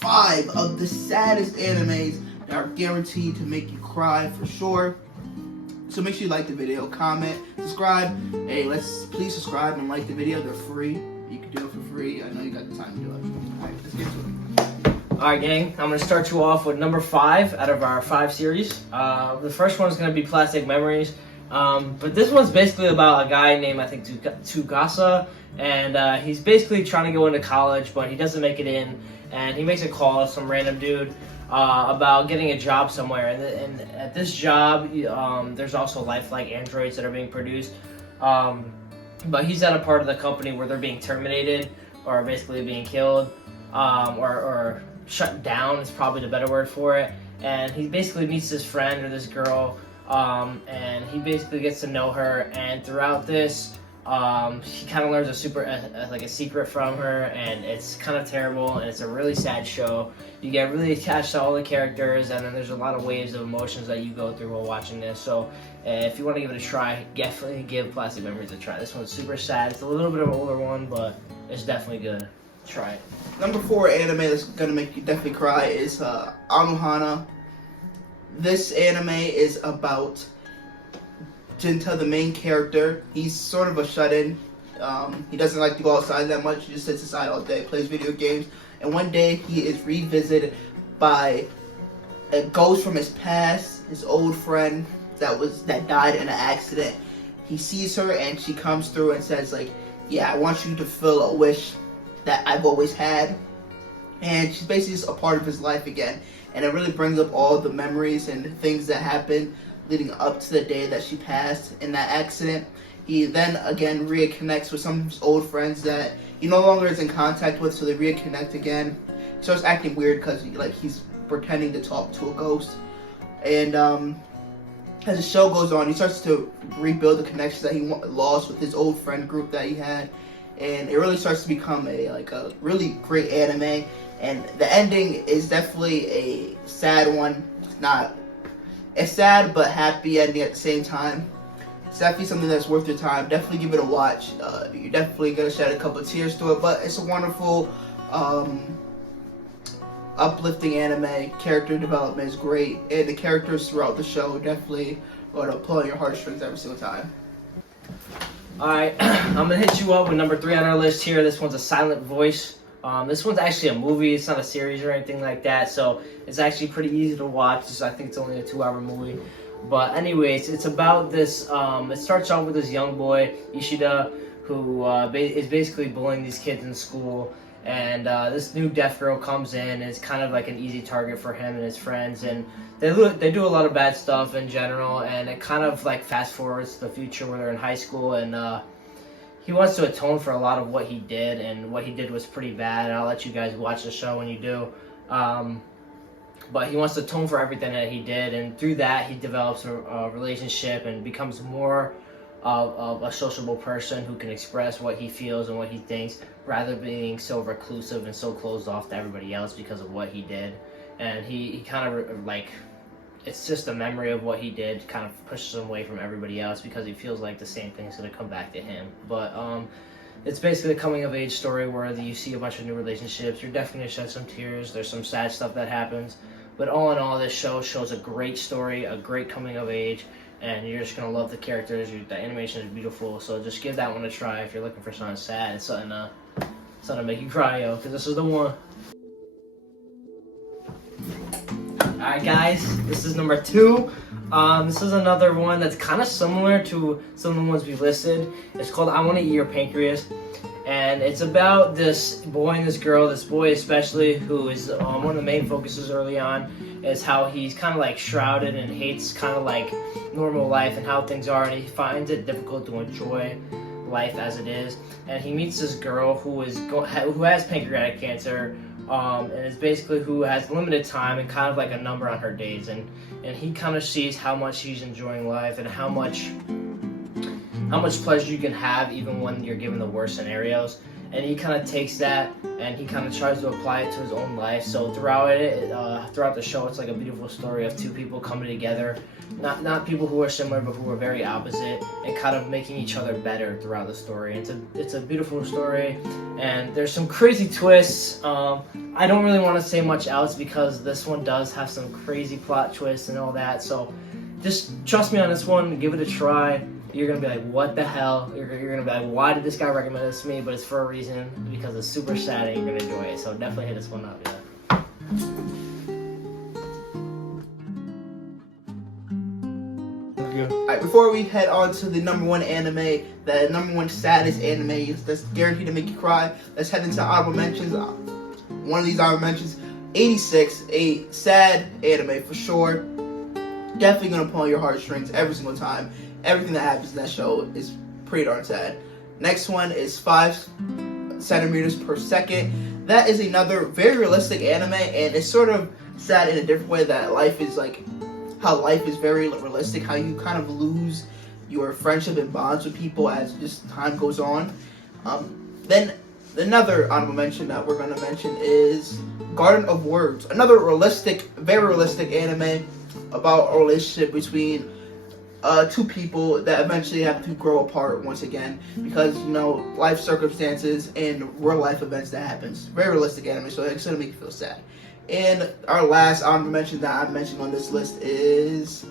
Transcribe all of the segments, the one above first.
5 of the saddest animes that are guaranteed to make you cry for sure. So make sure you like the video, comment, subscribe. Hey, please subscribe and like the video. They're free. You can do it for free. I know you got the time to do it. Alright, let's get to it. Alright, gang, I'm going to start you off with number 5 out of our 5 series. The first one is going to be Plastic Memories. But this one's basically about a guy named, I think, Tsugasa. And he's basically trying to go into college, but he doesn't make it in. And he makes a call to some random dude about getting a job somewhere. And at this job, there's also lifelike androids that are being produced. But he's at a part of the company where they're being terminated or basically being killed or shut down is probably the better word for it. And he basically meets this friend or this girl, and he basically gets to know her. And throughout this, he kind of learns a secret from her, and it's kind of terrible, and it's a really sad show. You get really attached to all the characters, and then there's a lot of waves of emotions that you go through while watching this. So if you want to give it a try, definitely give Plastic Memories a try. This one's super sad. It's a little bit of an older one, but it's definitely good. Try it. Number 4 anime that's gonna make you definitely cry is Anohana. This anime is about Jinta, the main character. He's sort of a shut-in. He doesn't like to go outside that much. He just sits inside all day, plays video games. And one day he is revisited by a ghost from his past, his old friend that died in an accident. He sees her and she comes through and says, like, yeah, I want you to fulfill a wish that I've always had. And she's basically just a part of his life again. And it really brings up all the memories and things that happened leading up to the day that she passed in that accident. He then again reconnects with some of his old friends that he no longer is in contact with, so they reconnect again. He starts acting weird because he's pretending to talk to a ghost. And as the show goes on, he starts to rebuild the connections that he lost with his old friend group that he had. And it really starts to become a really great anime. And the ending is definitely a sad one. It's sad but happy ending at the same time. It's definitely something that's worth your time. Definitely give it a watch. You're definitely gonna shed a couple of tears to it, but it's a wonderful, uplifting anime. Character development is great, and the characters throughout the show definitely going to pull on your heartstrings every single time. Alright, I'm gonna hit you up with number 3 on our list here. This one's a Silent Voice. This one's actually a movie. It's not a series or anything like that, so it's actually pretty easy to watch. I think it's only a 2-hour movie. But anyways, it's about this, it starts off with this young boy, Ishida, who is basically bullying these kids in school. And this new deaf girl comes in, and it's kind of like an easy target for him and his friends. And they do a lot of bad stuff in general, and it kind of like fast forwards to the future where they're in high school, and he wants to atone for a lot of what he did, and what he did was pretty bad. And I'll let you guys watch the show when you do. But he wants to atone for everything that he did, and through that he develops a relationship and becomes more of a sociable person who can express what he feels and what he thinks, rather than being so reclusive and so closed off to everybody else because of what he did. And he kind of it's just a memory of what he did, kind of pushes him away from everybody else because he feels like the same thing's going to come back to him. But it's basically a coming of age story where you see a bunch of new relationships. You're definitely going to shed some tears. There's some sad stuff that happens. But all in all, this show shows a great story, a great coming of age, and you're just going to love the characters. The animation is beautiful, so just give that one a try if you're looking for something sad and something to make you cry, yo, because this is the one. Alright guys, this is number 2. This is another one that's kind of similar to some of the ones we listed. It's called I Want to Eat Your Pancreas. And it's about this boy and this girl, this boy especially, who is one of the main focuses early on, is how he's kind of like shrouded and hates kind of like normal life and how things are, and he finds it difficult to enjoy life as it is. And he meets this girl who has pancreatic cancer, and is basically who has limited time and kind of like a number on her days, and he kind of sees how much she's enjoying life and how much pleasure you can have even when you're given the worst scenarios. and he kind of takes that and he kind of tries to apply it to his own life. So throughout the show, it's like a beautiful story of two people coming together, not people who are similar, but who are very opposite, and kind of making each other better throughout the story. It's a beautiful story, and there's some crazy twists. I don't really want to say much else because this one does have some crazy plot twists and all that. So just trust me on this one. Give it a try. You're gonna be like, what the hell? You're gonna be like, why did this guy recommend this to me? But it's for a reason, because it's super sad and you're gonna enjoy it. So definitely hit this one up, yeah. Alright, before we head on to the number one anime, the number one saddest anime that's guaranteed to make you cry, let's head into honorable mentions. One of these honorable mentions, 86, a sad anime for sure. Definitely gonna pull on your heartstrings every single time. Everything that happens in that show is pretty darn sad. Next one is 5 centimeters per second. That is another very realistic anime, and it's sort of sad in a different way that life is like, how life is very realistic, how you kind of lose your friendship and bonds with people as just time goes on. Then another honorable mention that we're going to mention is Garden of Words, another realistic, very realistic anime about a relationship between two people that eventually have to grow apart once again because, you know, life circumstances and real life events that happens. Very realistic anime, so it's going to make you feel sad. And our last honorable mention that I'm mentioning on this list is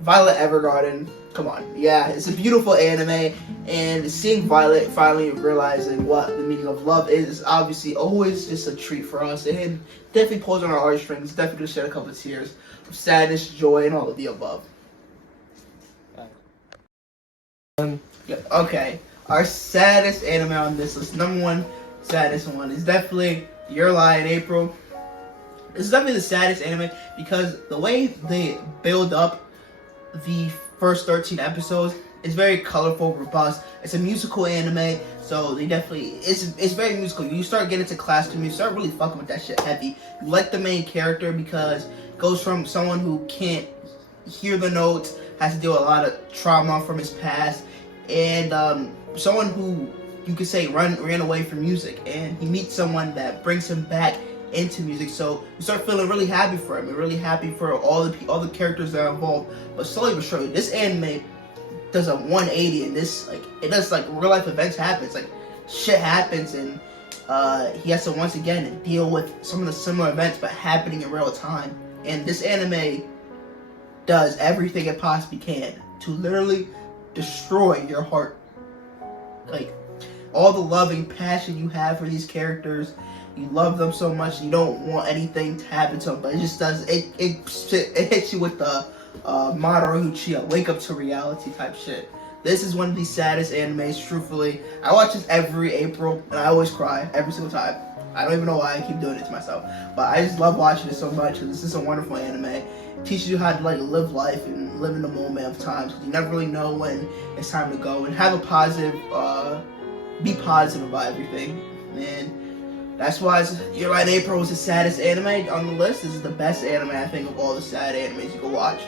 Violet Evergarden. Come on, yeah, it's a beautiful anime, and seeing Violet finally realizing what the meaning of love is obviously always just a treat for us, and definitely pulls on our heartstrings. Definitely gonna shed a couple of tears of sadness, joy, and all of the above. Yeah, okay, our saddest anime on this list, number one saddest one, is definitely Your Lie in April. This is definitely the saddest anime because the way they build up the first 13 episodes is very colorful, robust. It's a musical anime, so they definitely it's very musical. You start getting into classical music, start really fucking with that shit heavy. You like the main character because it goes from someone who can't hear the notes, has to deal with a lot of trauma from his past, and someone who you could say ran away from music, and he meets someone that brings him back into music. So you start feeling really happy for him and really happy for all the characters that are involved. But slowly but surely, this anime does a 180, and this it does real life events happens, shit happens, and he has to once again deal with some of the similar events but happening in real time. And this anime does everything it possibly can to literally destroy your heart. All the loving passion you have for these characters, you love them so much, you don't want anything to happen to them, but it just does. It hits you with the Mamoru Uchiha, wake up to reality type shit. This is one of the saddest animes, truthfully. I watch this every April, and I always cry every single time. I don't even know why I keep doing it to myself, but I just love watching it so much because this is a wonderful anime. It teaches you how to live life and live in the moment of times. You never really know when it's time to go, and have a positive, be positive about everything. And that's why Your Lie in April is the saddest anime on the list. This is the best anime, I think, of all the sad animes you can watch.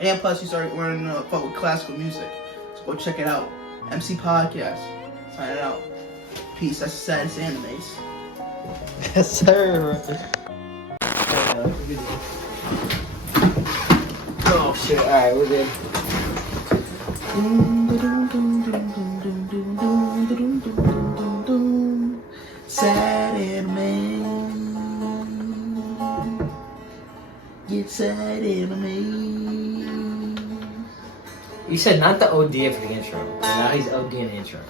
And plus, you start learning to fuck with classical music. So go check it out. MCpodcast. Signing out. Peace. That's the saddest animes. Yes, sir. Oh shit! All right, we're good. Sad anime. Get sad anime. You said not the OD for the intro. And now he's OD in the intro.